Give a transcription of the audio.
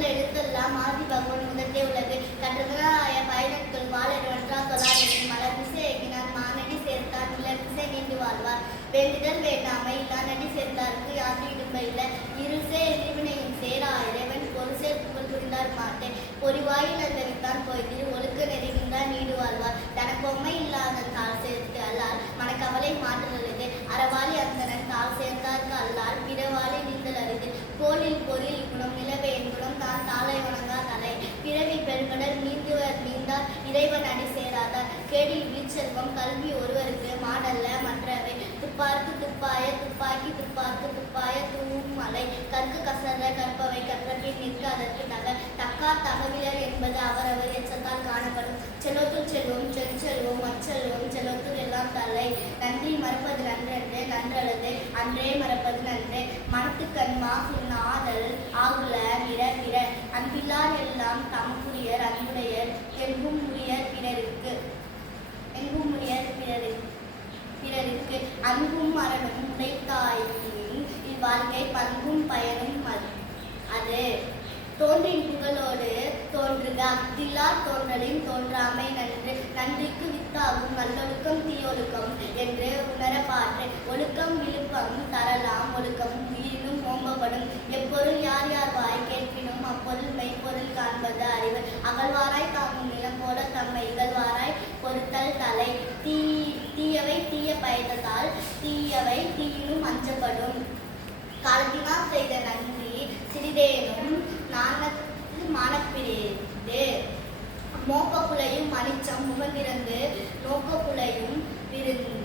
முதல் எழுத்தெல்லாம் ஆதி பகவான் முதற்றே உள்ளது. கற்றதனாய பயனற்கள் வாழர் ஒன்றா தொழாதெனின் மலர் திசை எங்கினார் மானடி சேர்த்தார். நிலர் திசை நீண்டு வாழ்வார். வேண்டுதல் வேண்டாமை இல்லானடி சேர்ந்தாருக்கு யாரு இடும்பை இல்ல. இருசே எதிர்வினையும் சேரா இறைவன் ஒரு சேர் புகழ் புரிந்தார் மாட்டேன் பொறிவாயில் அந்தவித்தான் போய்திரு ஒழுக்க நெருங்கின்றார் நீடு வாழ்வார். தனப்பொம்மை இல்லாத தாள் சேர்த்து அல்லார். மனக்கவலை மாற்றுகிறது அறவாளி அந்தனன் தாள் சேர்ந்தார்க்கு அல்லார். பிறவாளி நீந்தல் அறிந்து கோலில் பொறி இறைவன் அடி சேராதான் கேடில் வீச்செல்வம் கல்வி ஒருவருக்கு மாடல்ல மற்றவை. துப்பார்த்து துப்பாய துப்பாக்கி துப்பார்த்து துப்பாய தூவும் மலை. கற்கு கசர கற்பவை கற்றபின் நிற்க அதற்கு நகர். தக்கா தகவிலர் என்பது அவரவர் எச்சத்தால் காணப்படும். செல்வத்துள் செல்வம் செஞ்செல்வம் மச்செல்வம் செல்வத்துள் எல்லாம் தலை. நன்றி மறப்பது நன்றன்று நன்றல்லது அன்றே மறப்பது நன்று. மனத்துக்கண்மா ஆதல் ஆகுல பிற பிற. அன்பில்லார் எல்லாம் தமக்குரிய அன்பும் உடைத்தாயின் இவ்வாழ்க்கை பண்பும் பயனும் அது- அது தோன்றின் புகழோடு தோன்றுக அத்தில்லா தோன்றலின் தோன்றாமை நன்று நன்றிக்கு வித்தாகும் நல்லொழுக்கம் தீயொழுக்கம் என்று உணரப்பாற்று ஒழுக்கம் விழுப்பம் தரலாம் ஒழுக்கம் உயிரினும் ஓம்பப்படும் எப்பொருள் யார் யார் வாய் கேட்பினும் அப்பொருள் மெய்ப்பொருள் காண்பது அறிவு அகழ்வாராய் தாங்கும் நிலம் போல தம்மை இகழ்வாராய் பொறுத்தல் தலை தீ தீய தீயவை தீயினும் அஞ்சப்படும். காலத்தினால் செய்த நன்றி சிறிதேனும் நாணத்து மானப்பிரிது மோக்கப்புலையும் மணிச்சம் முகந்திறந்து நோக்கப்புலையும் விருந்து